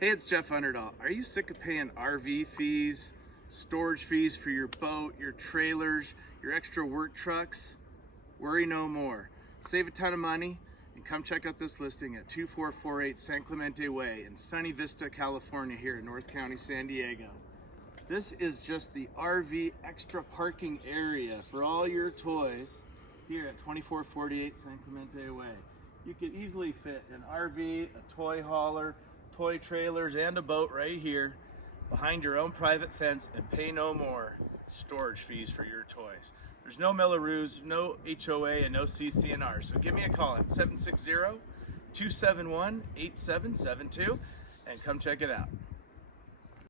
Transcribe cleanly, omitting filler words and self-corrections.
Hey, it's Jeff Underdahl. Are you sick of paying RV fees, storage fees for your boat, your trailers, your extra work trucks? Worry no more. Save a ton of money and come check out this listing at 2448 San Clemente Way in sunny Vista, California, here in North County, San Diego. This is just the RV extra parking area for all your toys here at 2448 San Clemente Way. You could easily fit an RV, a toy hauler, toy trailers, and a boat right here behind your own private fence and pay no more storage fees for your toys. There's no Melleroos, no HOA, and no CC&R. So give me a call at 760-271-8772 and come check it out.